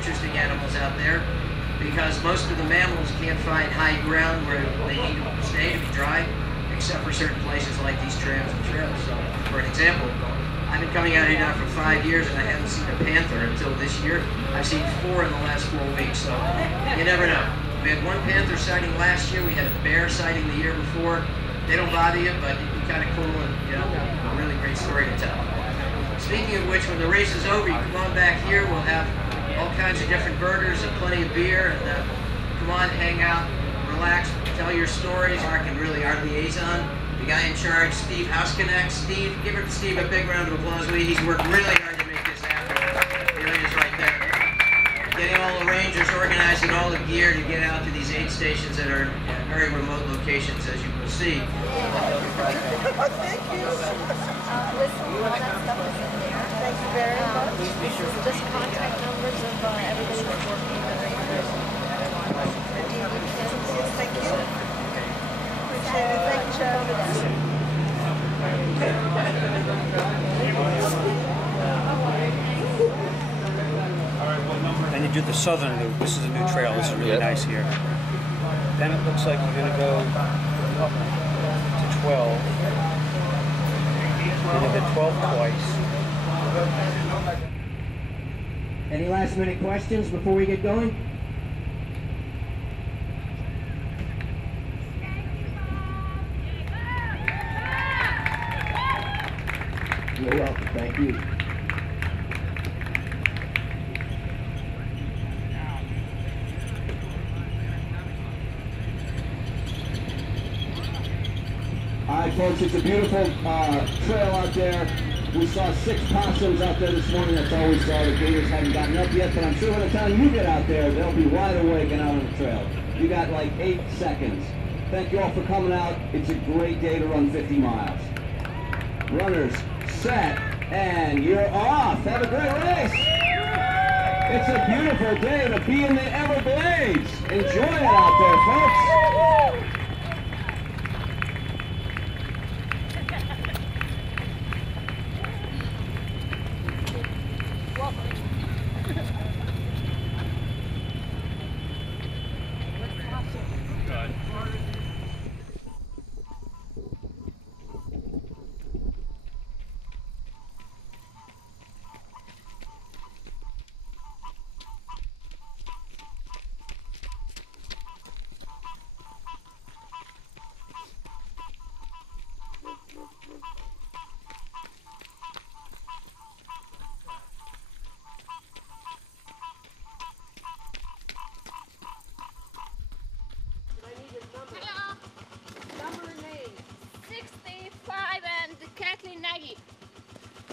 interesting animals out there because most of the mammals can't find high ground where they need to stay to be dry, except for certain places like these trams and trails. So, for an example, I've been coming out here now for 5 years and I haven't seen a panther until this year. I've seen 4 in the last 4 weeks, so you never know. We had 1 panther sighting last year, we had a bear sighting the year before. They don't bother you, but it'd be kind of cool and, you know, a really great story to tell. Speaking of which, when the race is over, you come on back here, we'll have all kinds of different burgers and plenty of beer, and come on, hang out, relax, tell your stories. Mark and really our liaison, the guy in charge, Steve Houseconnect. Steve, give Steve a big round of applause. He's worked really hard to make this happen. Here he is right there. Getting all the rangers, organizing all the gear to get out to these 8 stations that are in very remote locations, as you will see. Thank you. Listen, all that stuff is in there. Thank you very much. This is just contact numbers of everybody that's working in the rangers. Thank you. Appreciate it. Thank you, Sharon. Then you do the southern loop. This is a new trail. This is really nice here. Then it looks like you're going to go up to 12. And you hit 12 twice. Any last minute questions before we get going? You're welcome. Thank you. All right, folks, it's a beautiful trail out there. We saw 6 possums out there this morning. That's all we saw. The gators hadn't gotten up yet, but I'm sure by the time you get out there, they'll be wide awake and out on the trail. You got like 8 seconds. Thank you all for coming out. It's a great day to run 50 miles. Runners, set, and you're off. Have a great race. It's a beautiful day to be in the Everglades. Enjoy it out there, folks.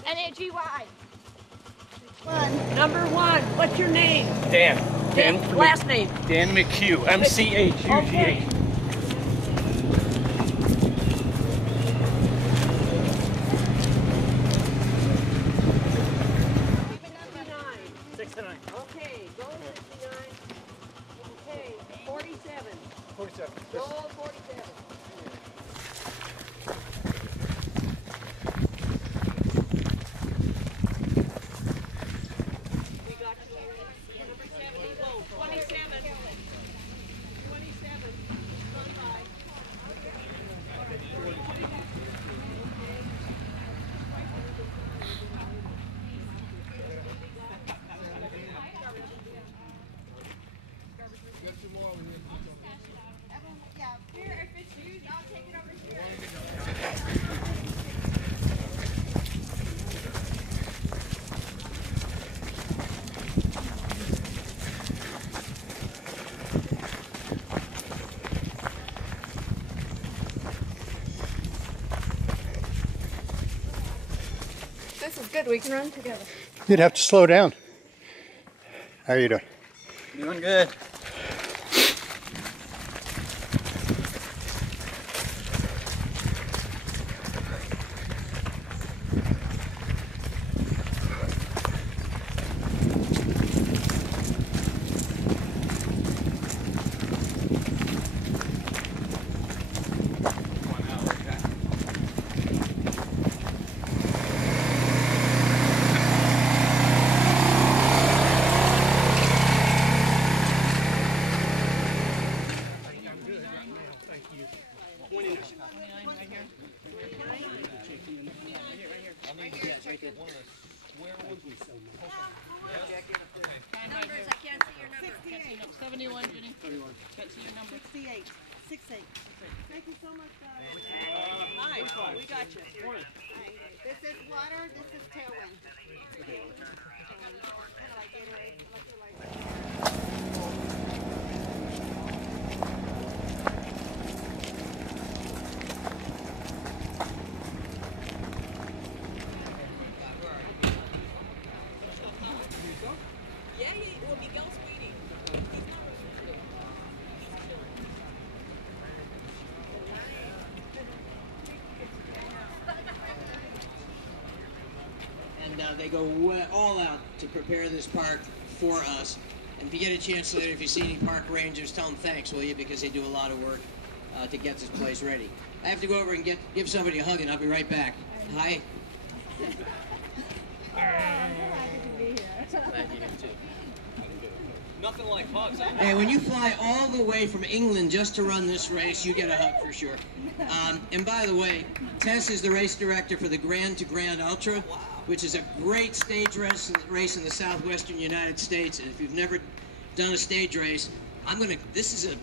N-A-G-Y. Number 1, what's your name? Dan. Last name? Dan McHugh. M-C-H-U-G-H. Okay. 6 to 9. Okay, go 69. Okay, 47. 47. Go 47. We got you. Number 70, go. 27. 27. Gone by. This is good. We can run together. You'd have to slow down. How are you doing? Doing good. check in. Numbers, I can't see your number. 68. 71, Jenny. 71. Can't see your number. 68. 68. Thank you so much, guys. Hi, we got you. Hi. This is water, this is tailwind. Kind of like Gatorade, electrolyte. And they go all out to prepare this park for us. And if you get a chance later, if you see any park rangers, tell them thanks, will you? Because they do a lot of work to get this place ready. I have to go over and give somebody a hug, and I'll be right back. Hi. Glad you did too. Nothing like hugs. Hey, when you fly all the way from England just to run this race, you get a hug for sure. And by the way, Tess is the race director for the Grand to Grand Ultra, which is a great stage race in the southwestern United States. And if you've never done a stage race, this is an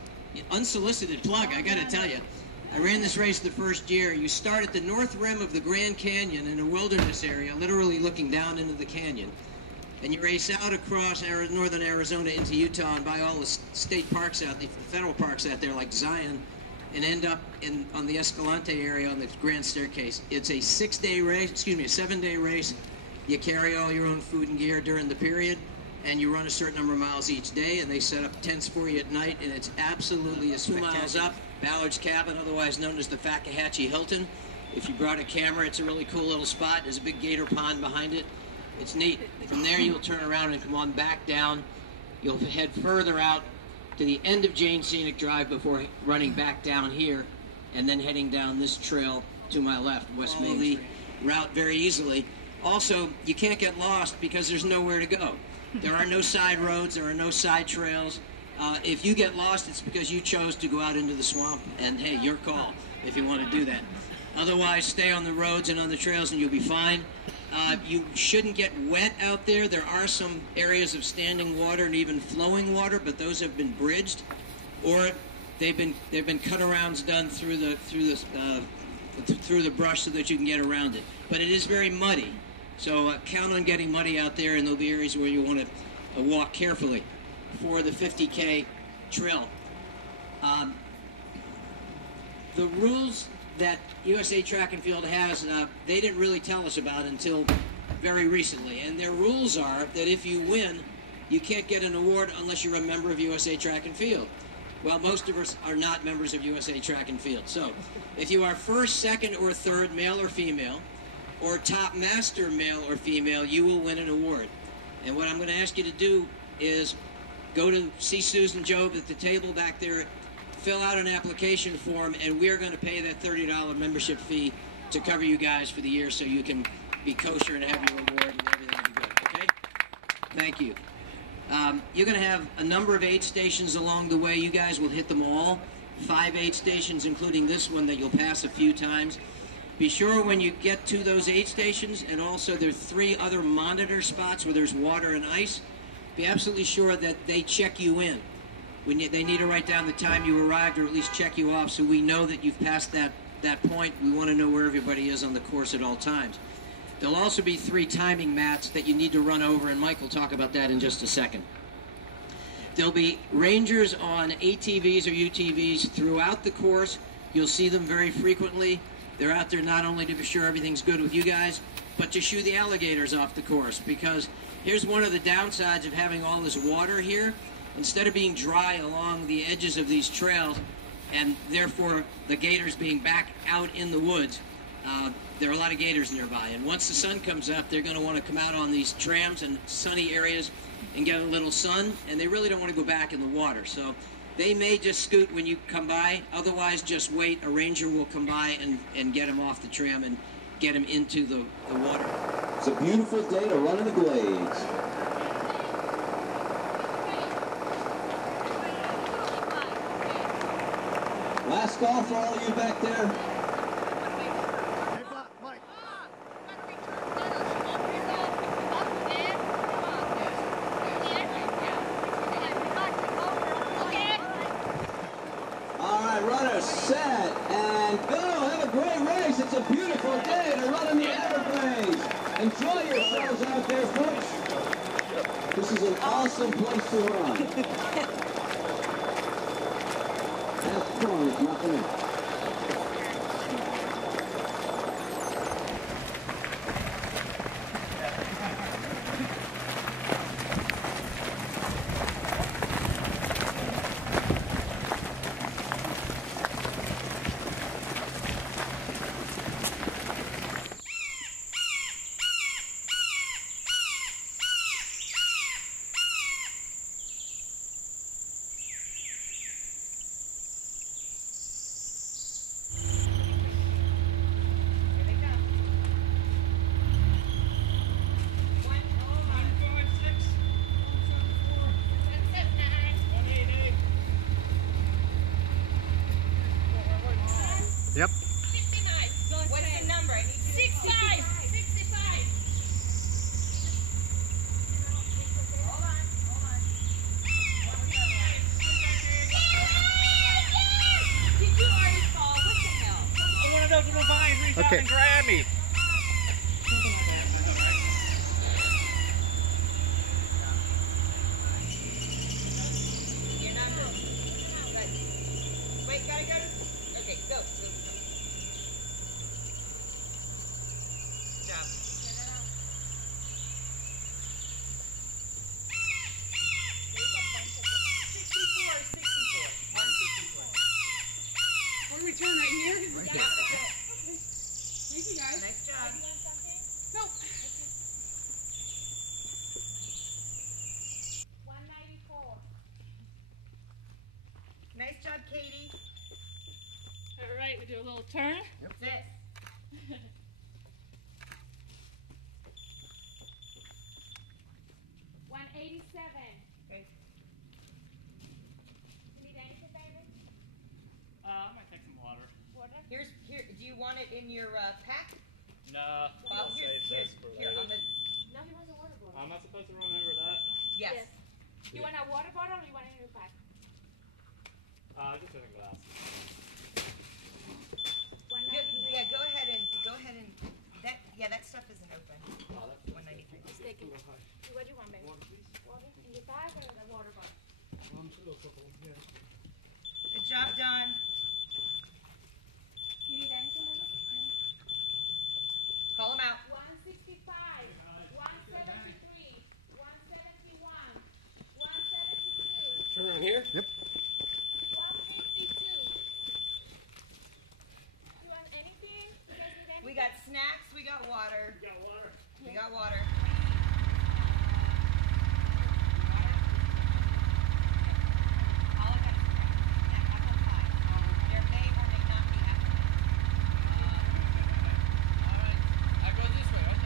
unsolicited plug, I gotta tell you. I ran this race the first year. You start at the north rim of the Grand Canyon in a wilderness area, literally looking down into the canyon. And you race out across northern Arizona into Utah and by all the state parks out there, the federal parks out there like Zion, and end up on the Escalante area on the Grand Staircase. It's a 7-day race. You carry all your own food and gear during the period, and you run a certain number of miles each day, and they set up tents for you at night, and it's absolutely a 2 miles up, Ballard's Cabin, otherwise known as the Fakahatchee Hilton. If you brought a camera, it's a really cool little spot. There's a big gator pond behind it. It's neat. From there, you'll turn around and come on back down. You'll head further out to the end of Jane Scenic Drive before running back down here and then heading down this trail to my left, West Main Street. Route very easily. Also, you can't get lost because there's nowhere to go. There are no side roads, there are no side trails. If you get lost, it's because you chose to go out into the swamp, and hey, your call if you want to do that. Otherwise, stay on the roads and on the trails and you'll be fine. You shouldn't get wet out there. There are some areas of standing water and even flowing water, but those have been bridged, or they've been cut-arounds done through the brush so that you can get around it. But it is very muddy, so count on getting muddy out there, and there'll be areas where you want to walk carefully for the 50K trail. The rules that USA Track and Field has, they didn't really tell us about until very recently. And their rules are that if you win, you can't get an award unless you're a member of USA Track and Field. Well, most of us are not members of USA Track and Field. So if you are first, second, or third, male or female, or top master male or female, you will win an award. And what I'm going to ask you to do is go to see Susan Job at the table back there, fill out an application form, and we're going to pay that $30 membership fee to cover you guys for the year so you can be kosher and have your award and everything will be good, okay? Thank you. You're going to have a number of aid stations along the way. You guys will hit them all. 5 aid stations, including this one that you'll pass a few times. Be sure when you get to those aid stations, and also there are 3 other monitor spots where there's water and ice, be absolutely sure that they check you in. They need to write down the time you arrived, or at least check you off, so we know that you've passed that point. We want to know where everybody is on the course at all times. There'll also be 3 timing mats that you need to run over, and Mike will talk about that in just a second. There'll be rangers on ATVs or UTVs throughout the course. You'll see them very frequently. They're out there not only to be sure everything's good with you guys, but to shoo the alligators off the course, because here's one of the downsides of having all this water here. Instead of being dry along the edges of these trails, and therefore the gators being back out in the woods, there are a lot of gators nearby. And once the sun comes up, they're going to want to come out on these trams and sunny areas and get a little sun, and they really don't want to go back in the water. So they may just scoot when you come by. Otherwise, just wait. A ranger will come by and get them off the tram and get them into the water. It's a beautiful day to run in the Glades. Last call for all of you back there. Hey, Mike. Enjoy yourselves out there, folks. This is an awesome place to run. Have fun, if nothing else. Yep. 69. What's the number? I need you to 65. 65. Hold on. Did you already fall? What the hell? One of those little vines reached out and grabbed me. Your number. Good. Wait, gotta go. Okay, go. Good job. 64. 164. Where do we turn, right here? Right here. That's it. Thank you, guys. Nice job. No. 194. Nice job, Katie. All right, we do a little turn. That's it. 187. Okay. You need anything, baby? I might take some water. Water? Here. Do you want it in your pack? Nah, Well, I'll save this for here later. on the. No, he wants a water bottle. I'm not supposed to remember that. Yes. You want a water bottle or you want it in your pack? Just in a glass. Yeah. Go ahead and that. Yeah, that stuff isn't open. Oh, that's 193. Just take it. What do you want, baby? Water in your bag or the water bottle? Good job, Don. You need anything, baby? Call them out. 165, 173, 171, 172, Turn around here. Yep. 152. Do you want anything? You guys need anything? We got snacks. We got water. You got water? We got water. There may or may not be I go this way, right?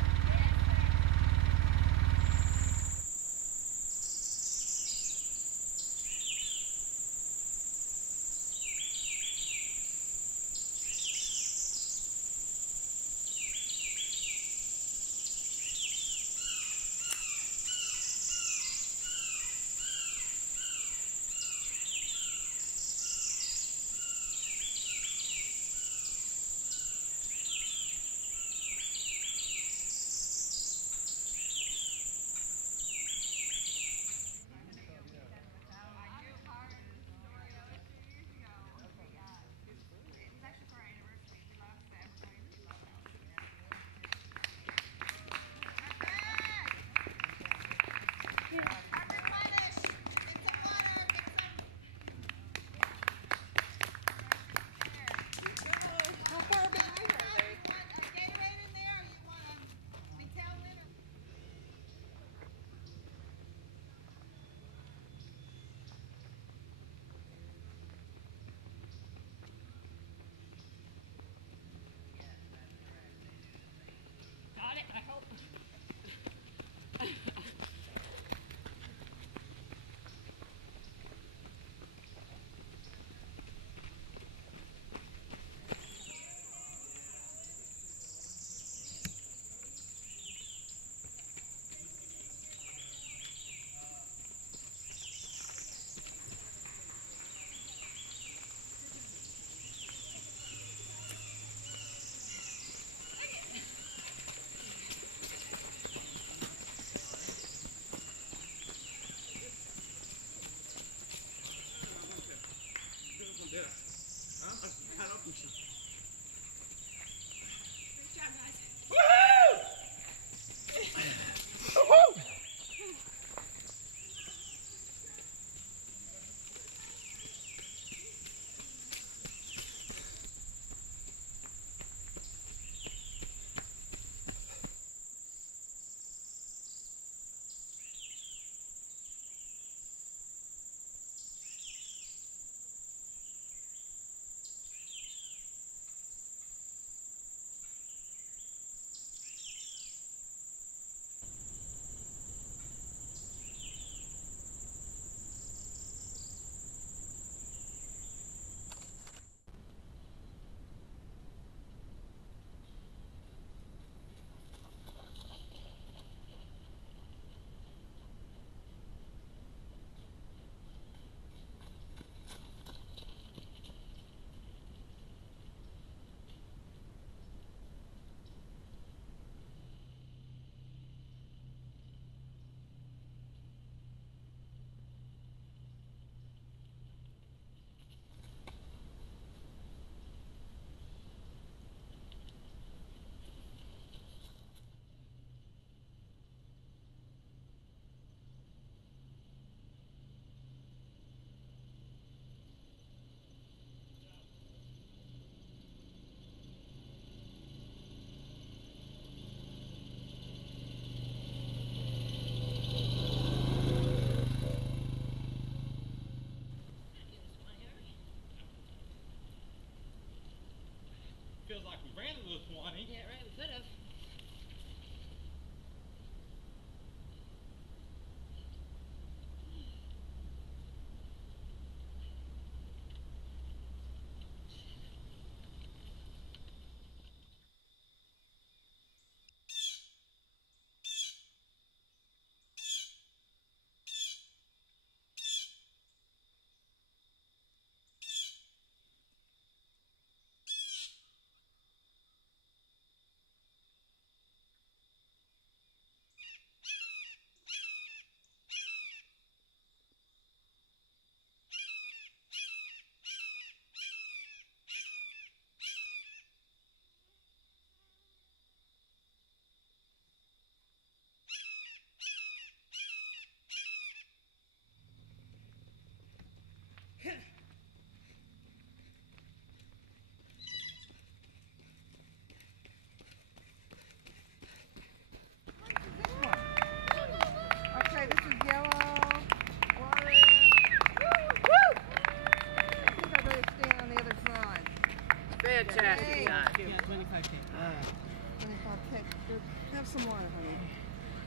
Have some water, honey.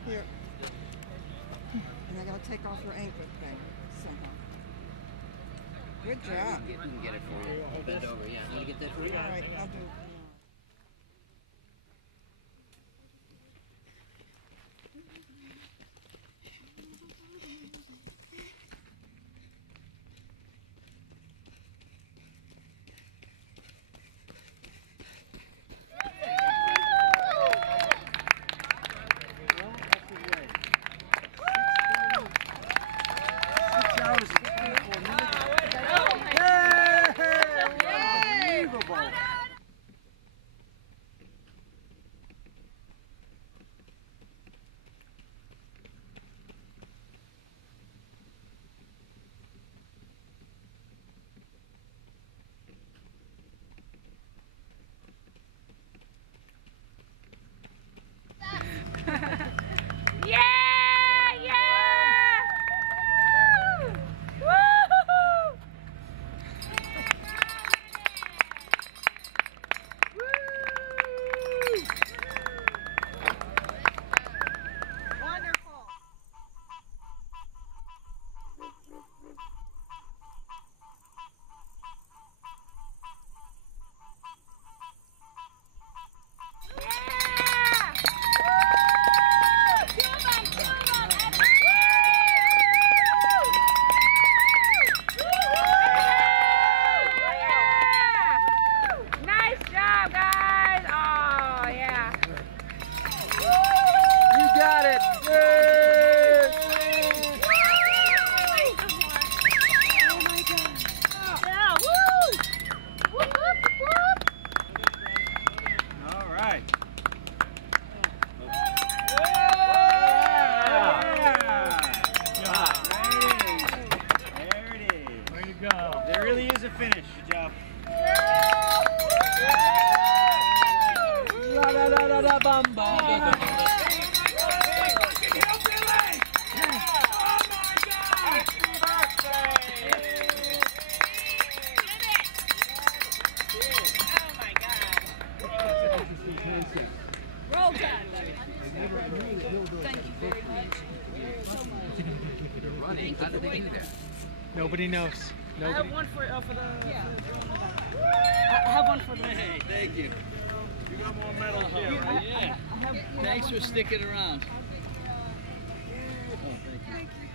Here. And I gotta take off your anklet thing somehow. Good job. We can get it for you. Bend over, yeah. Let me get that for you. All right, I'll do it. Nobody knows. Nobody. I have one for the. Yeah. I have one for the. Hey, thank you. You got more medals here, right? I have Thanks for sticking around. Oh, thank you.